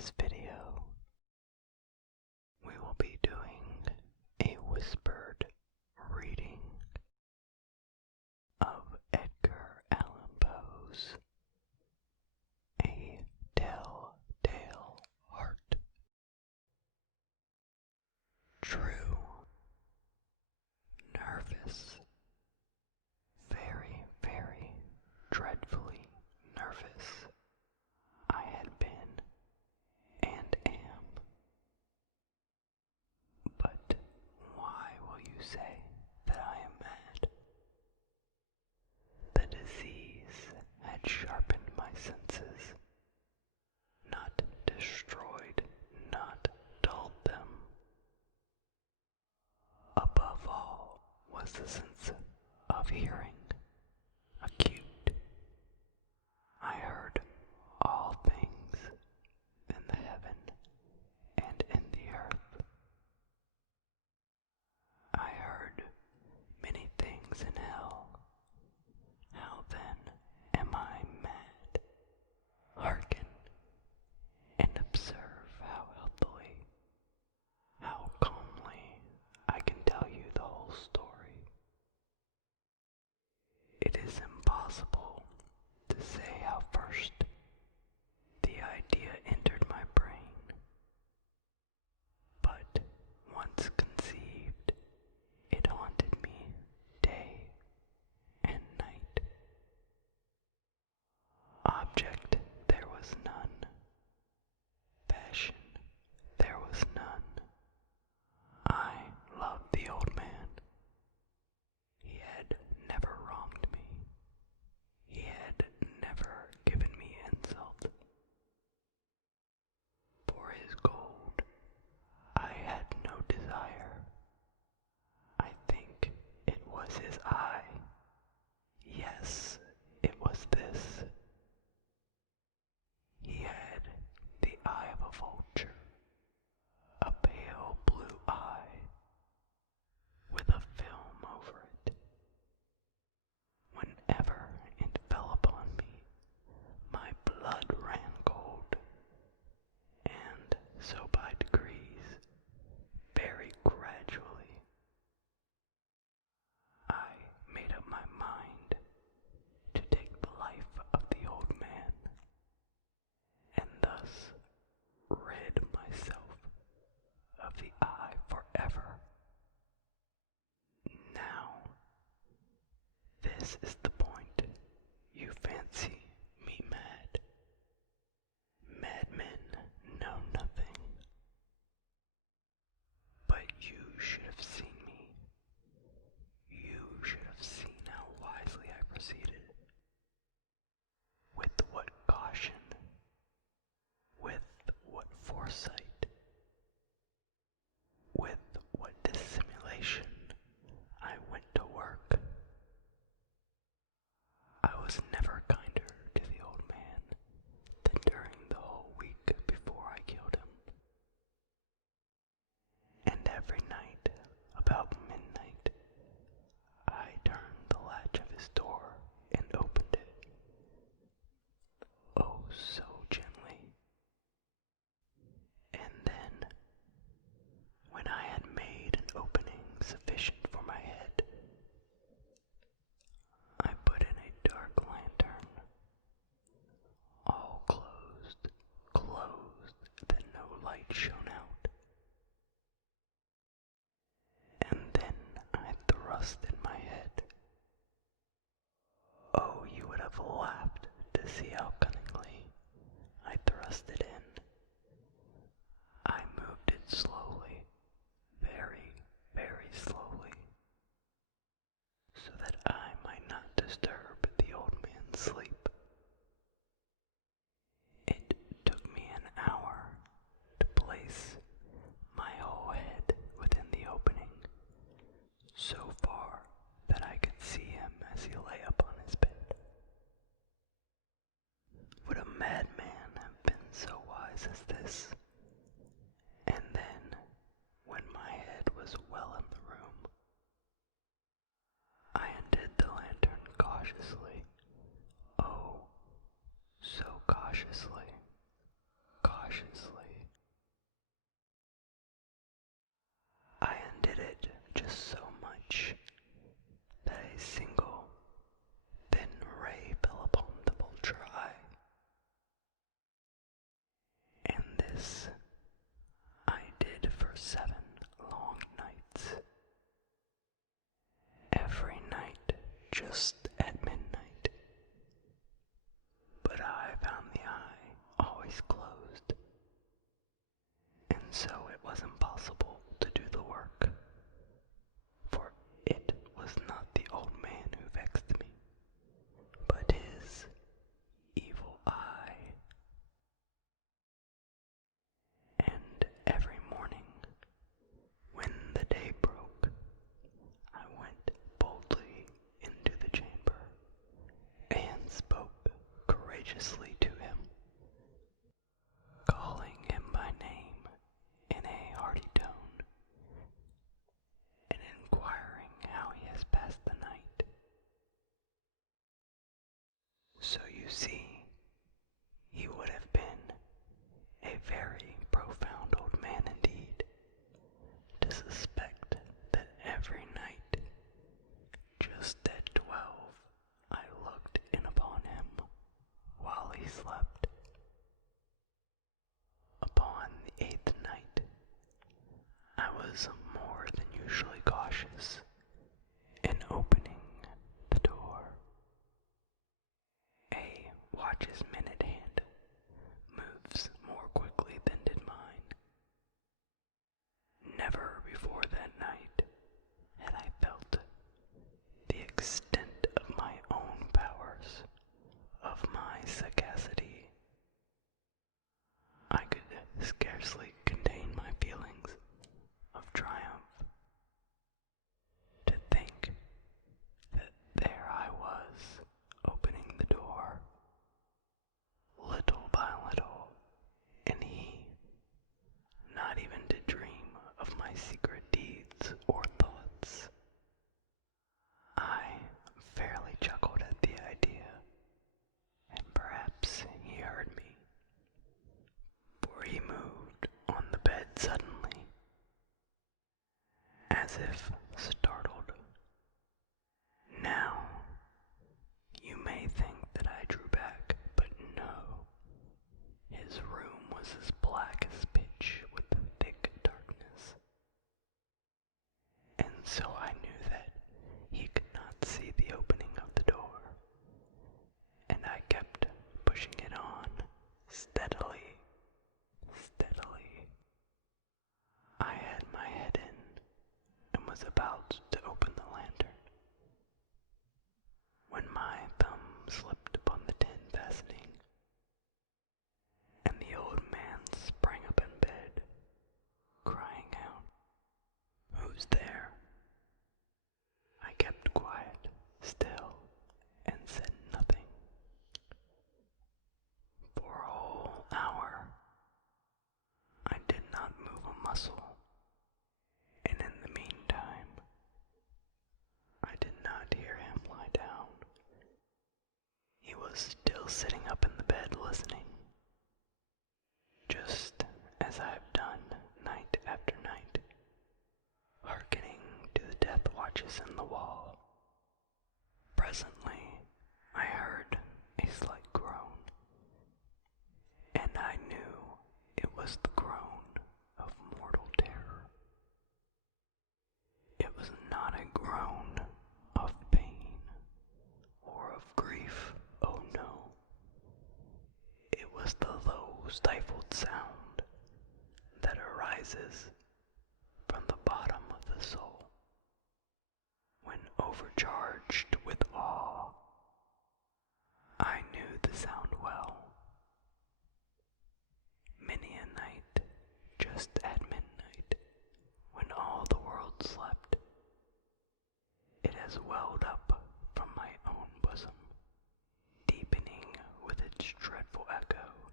this video, we will be doing a whispered reading of Edgar Allan Poe's A Telltale Heart. True, nervous, very, very dreadfully nervous I had been and am. But why will you say that I am mad? The disease had sharpened my senses, not destroyed, not dulled them. Above all was the sense of hearing, acute. I heard all things in the heaven and in the earth. I heard many things in hell. How then am I mad? Hearken and observe how healthily, how calmly I can tell you the whole story. It is impossible to say how first the idea entered my brain, but once conceived, it haunted me day and night. Object there was none, passion there was none. I loved the old man. He had never wronged me. He had never given me insult. For his gold I had no desire. I think it was his eye. Yes, it was this. He had the eye of a vulture, a pale blue eye, with a film over it. Whenever it fell upon me, my blood ran cold, and so by degrees, very gradually, I made up my mind to take the life of the old man, and thus rid myself of the eye forever. Now, this is the point. You fancy me mad. Madmen know nothing. But you should have seen me. You should have seen how wisely I proceeded. With what caution, with what foresight, with what dissimulation I went to work. I was never kinder to the old man than during the whole week before I killed him. And every night, about midnight, I turned the latch of his door and opened it. Oh, so gently. And then, when I had made an opening sufficient for my head, I put in a dark lantern, all closed, that no light shone out. And then I thrust in my head. Oh, you would have laughed to see how cunningly I thrust it in. I moved it slowly, very, very slowly, so that I might not disturb the old man's sleep. It took me an hour to place my whole head within the opening. So far, and so it was impossible to do the work, for it was not the old man who vexed me, but his evil eye. And every morning, when the day broke, I went boldly into the chamber and spoke courageously to him, calling him by name in a hearty tone, and inquiring how he has passed the night. So you see, he would have been a very profound old man indeed to suspect that every night, just at 12, I looked in upon him while he slept. Upon the 8th night, I was more than usually cautious in opening the door. A watch's minute hand moves more quickly than did mine. Never before that night had I felt the extent of my own powers, of my sagacity. I could scarcely contain my feelings of triumph. To think that there I was, opening the door, little by little, and he, not even to dream of my secret deeds or thoughts. I fairly chuckled at the idea, and perhaps he heard me, for he moved on the bed suddenly, as if startled. Now, you may think that I drew back, but no. His room was as black as pitch with thick darkness, and so I knew that he could not see the opening of the door, and I kept pushing it on, steadily, steadily. I had my head in, and was about to open the lantern, when my thumb slipped upon the tin fastening, and the old man sprang up in bed, crying out, "Who's there?" I kept quiet, still, and said nothing. For a whole hour, I did not move a muscle, and in the meantime, I did not hear him lie down. He was still sitting up in the bed listening, just as I have done night after night, hearkening to the death watches in the wall. Presently, I heard a slight groan, and I knew it was the groan of mortal terror. It was not a groan of pain or of grief, oh no. It was the low, stifled sound that arises from the bottom of the soul when overcharged with awe. I knew the sound well. Many a night, just at midnight, when all the world slept, it has welled up from my own bosom, deepening with its dreadful echo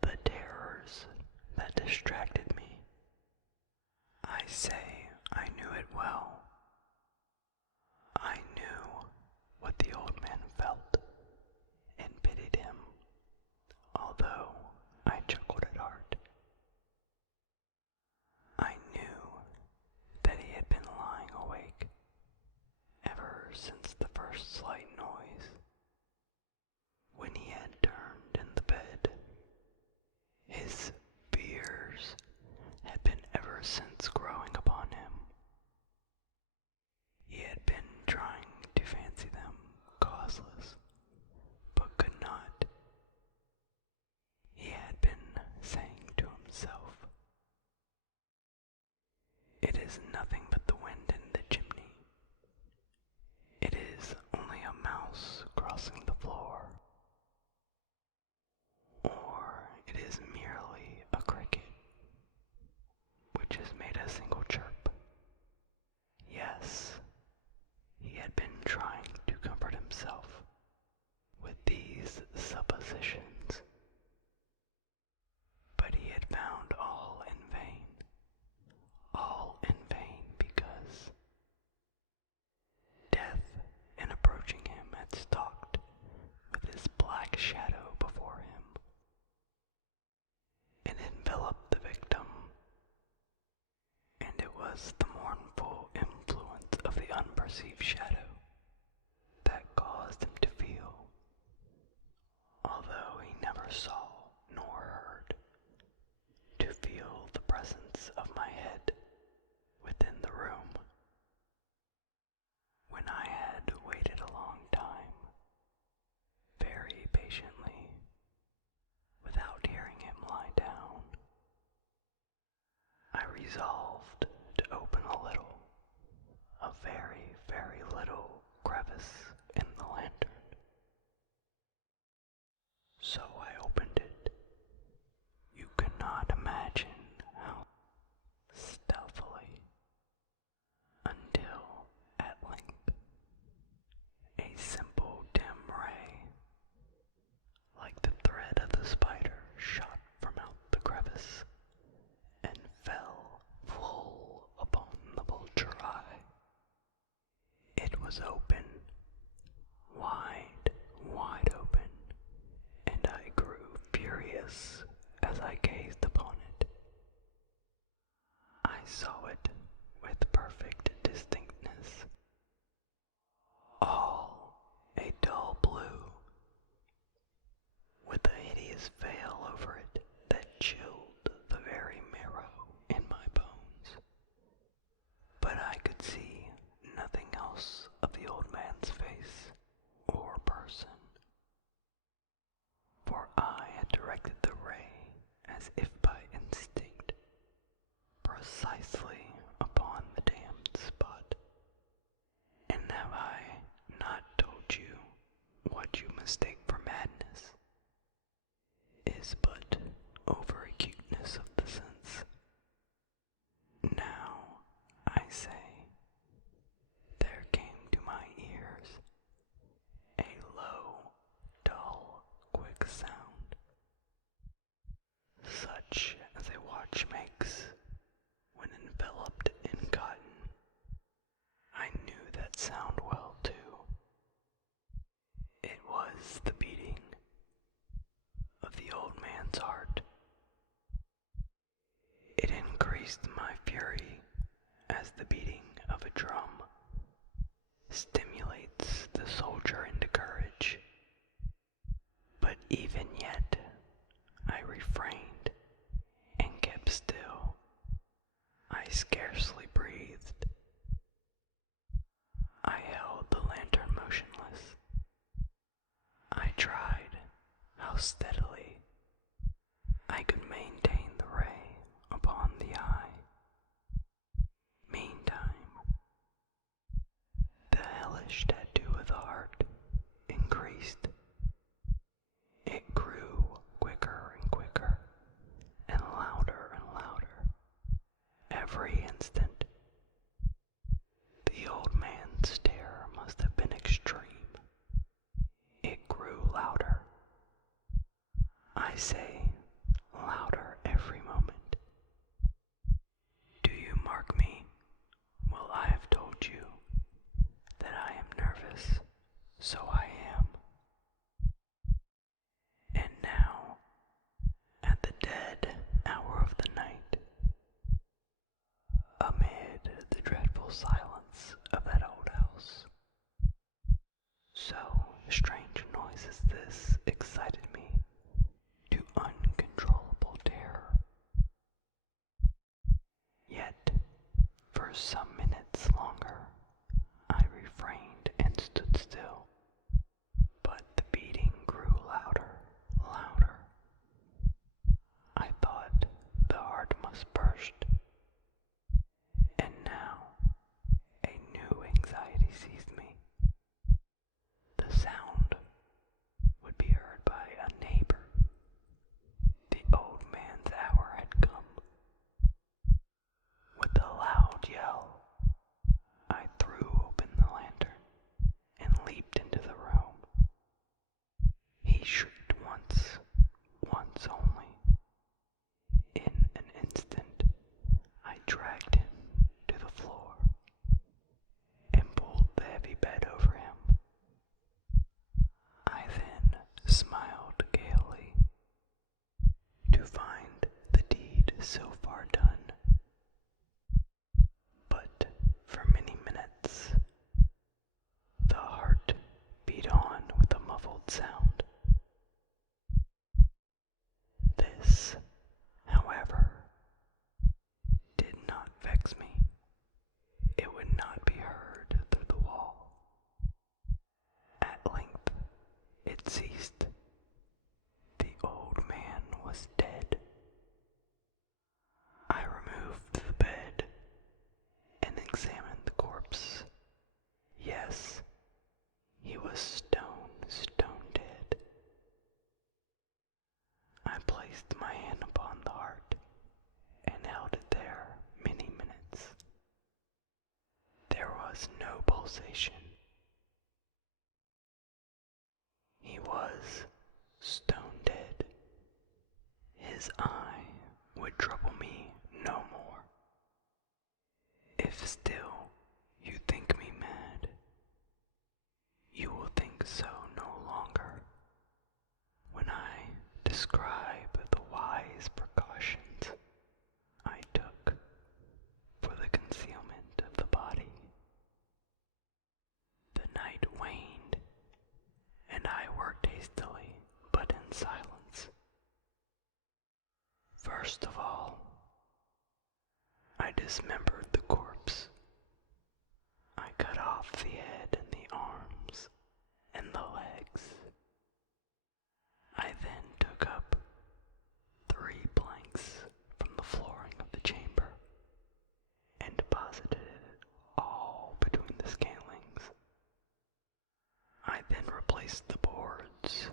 the terrors that distracted me. I say I knew it well. I knew what the old man felt, and pitied him, although I chuckled at heart. I knew that he had been lying awake ever since the first slight noise, when he had turned in the bed, his fears is nothing but the wind in the chimney. It is only a mouse crossing the floor. Or it is merely a cricket, which has made a single chirp. Yes, he had been trying to comfort himself with these suppositions, but he had found all in vain. All in vain because death, in approaching him, had stalked with his black shadow before him. It enveloped the victim, and it was the mournful influence of the unperceived shadow that caused him to feel, although he never saw nor heard, to feel the presence of my head within the room. When I had waited a long time, very patiently, without hearing him lie down, I resolved to open a very, very little crevice in the lantern. So I opened it. You cannot imagine how stealthily, until at length a simple dim ray, like the thread of the spider, shot from out the crevice and fell full upon the vulture eye. It was open, wide, wide open, and I grew furious as I gazed upon it. I saw it with perfect distinctness, all a dull blue, with a hideous veil over it that chilled the very marrow in my bones. But I could see nothing else of the old man's face or person, for I had directed the ray, as if by instinct, precisely upon the damned spot. And have I not told you what you mistake for madness is but over-acuteness of the sense? Now, I say, there came to my ears a low, dull, quick sound, such as a watch makes when enveloped in cotton. I knew that sound well, too. It was the beating of the old man's heart. It increased my fury as the beating of a drum stimulates the soldier into courage. But even yet, I refrained and kept still. I scarcely breathed. I held the lantern motionless. I tried how steadily I could maintain the ray upon the eye. Meantime, the hellish tattoo of the heart increased. It grew quicker and quicker, and louder and louder, every instant. The old man's terror must have been extreme. It grew louder. I say, louder every moment. Do you mark me? Well, I have told you that I am nervous, so I am. And now, at the dead hour of the night, amid the dreadful silence of that old house, so strange a noise as this excited me to uncontrollable terror. Yet, for some minutes longer, I refrained and stood still, but the beating grew louder, louder. I thought the heart must burst, and so far done, but for many minutes the heart beat on with a muffled sound. This, however, did not vex me. It would not be heard through the wall. At length it ceased. The old man was dead. I removed the bed and examined the corpse. Yes, he was stone dead. I placed my hand upon the heart and held it there many minutes. There was no pulsation. He was stone dead. His eye would trouble me no more. If still you think me mad, you will think so no longer when I describe the wise precautions I took for the concealment of the body. The night waned, and I worked hastily, but in silence. First of all, I dismembered the corpse. I cut off the head and the arms and the legs. I then took up 3 planks from the flooring of the chamber and deposited it all between the scalings. I then replaced the boards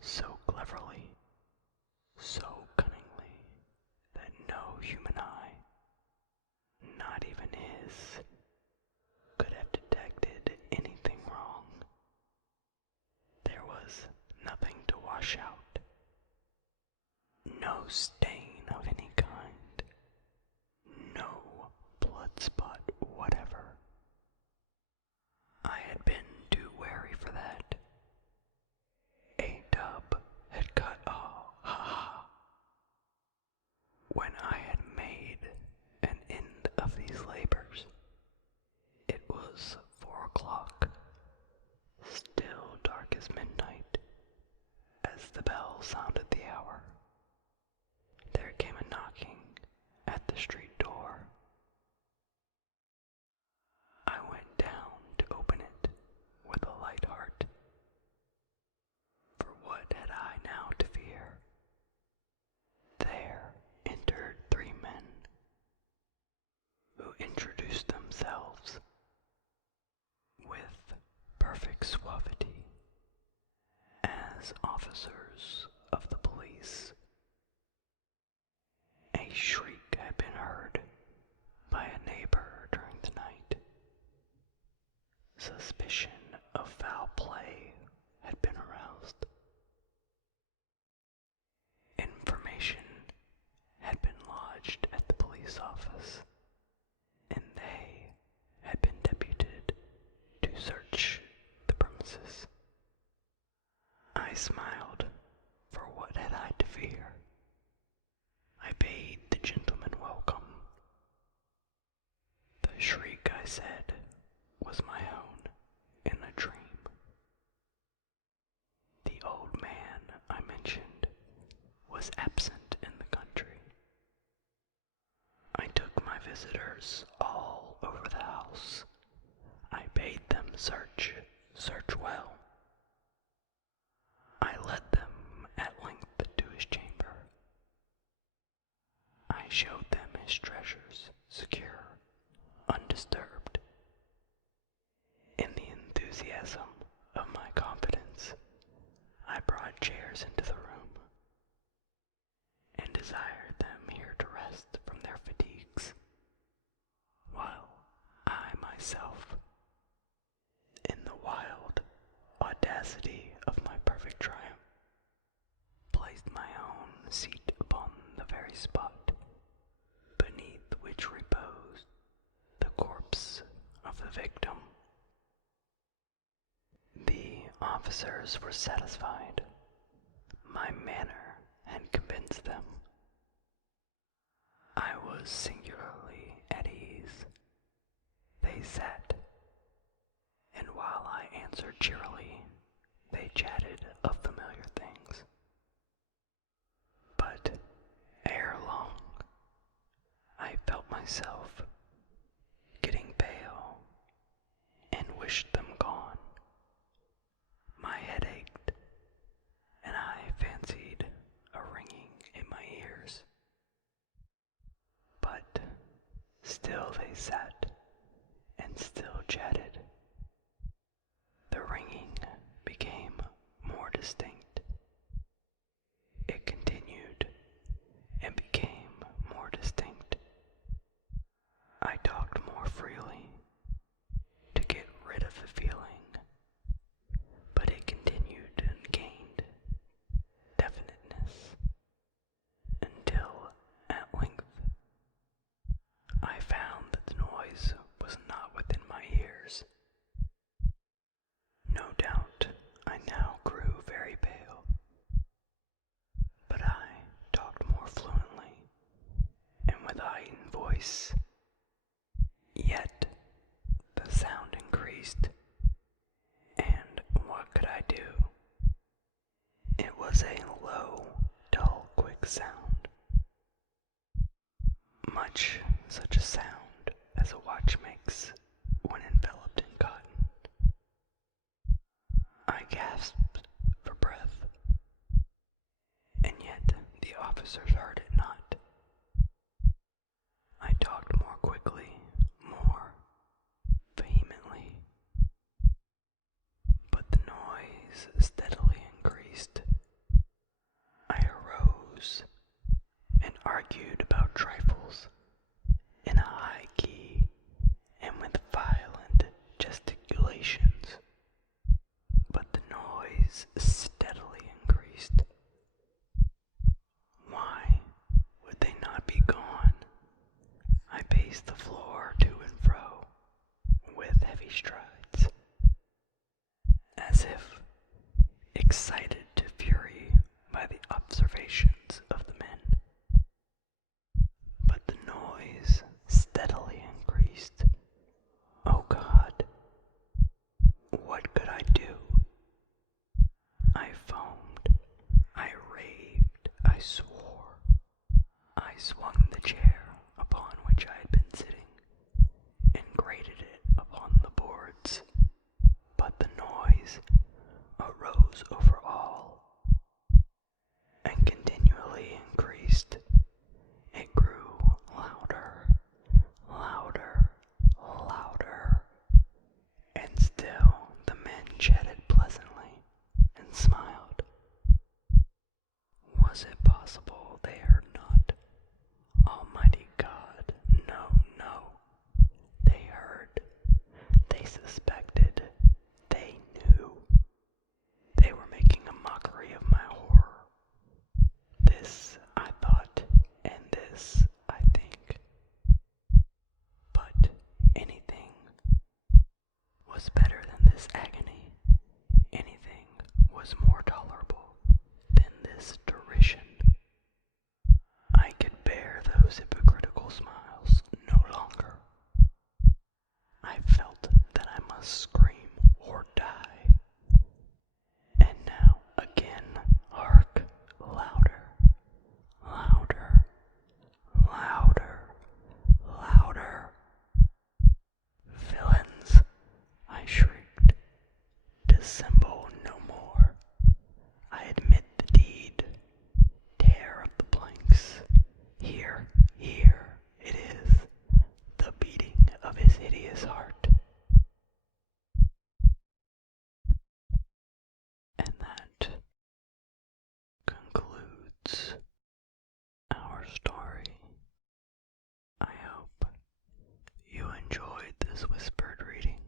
so cleverly, so cunningly, that no human eye, not even his, could have detected anything wrong. There was nothing to wash out, no stain of any kind, no blood spot whatever. I had been too wary for that. A dub had cut all, When I had made an end of these labors, it was 4 o'clock, still dark as midnight. As the bell sounded the hour, there came a knocking at the street door. I went down to open it with a light heart, for what had I now to fear? There entered 3 men, who introduced themselves with perfect suavity as officers of the police. A shriek had been heard by a neighbor during the night. Suspicion of foul play had been aroused. Information had been lodged at the police office, and they had been deputed to search the premises. I smiled, for what had I to fear? I bade the gentleman welcome. The shriek, I said, was my own in a dream. The old man I mentioned was absent in the country. I took my visitors all over the house. I bade them search well. I led them at length to his chamber. I showed them his treasures, secure, undisturbed. In the enthusiasm of my confidence, I brought chairs into the room and desired them here to rest from their fatigues, while I myself, in the wild audacity of my perfect triumph, placed my own seat upon the very spot beneath which reposed the corpse of the victim. The officers were satisfied. My manner had convinced them. was singularly at ease. They sat, and while I answered cheerily, they chatted of familiar things. But ere long, I felt myself getting pale and wished them gone. My head ached, and I fancied a ringing in my ears. But still they sat and still chatted. The ringing became more distinct. It continued and became more distinct. I talked more freely to get rid of the feeling, but it continued and gained definiteness until at length I found that the noise was not within my ears. No doubt I now grew very pale, but I talked more fluently and with heightened voice. Yet the sound increased, and what could I do? It was a low, dull, quick sound, much such a sound as a watch makes when enveloped in cotton. I gasped for breath, and yet the officers heard it not. I talked more quickly, more vehemently, but the noise steadily increased. I arose and argued about trifles in a high key and with violent gesticulations, but the noise steadily increased. Why would they not be gone? I paced the floor to and fro with heavy strides, as if excited to fury by the observations of the men. But the noise steadily increased. Oh God, what could I do? I foamed, I raved, I swore. I swung the chair upon which I had been sitting and grated it upon the boards, but the noise arose over all and continually increased. It grew louder, louder, louder, and still the men chatted pleasantly and smiled. Was it possible they heard not? Almighty God, no, no. They heard, they suspected, they knew. They were making a mockery of my horror. This I thought, and this I think. But anything was better than this agony. Anything was more tolerable than this derision. I could bear those hypocritical smiles no longer. I felt that I must scream or die. And now again, hark, louder, louder, louder, louder. Villains, I shrieked, dissemble no more. I admit the deed. Tear up the blanks. Here, here it is, the beating of his hideous heart. And that concludes our story. I hope you enjoyed this whispered reading.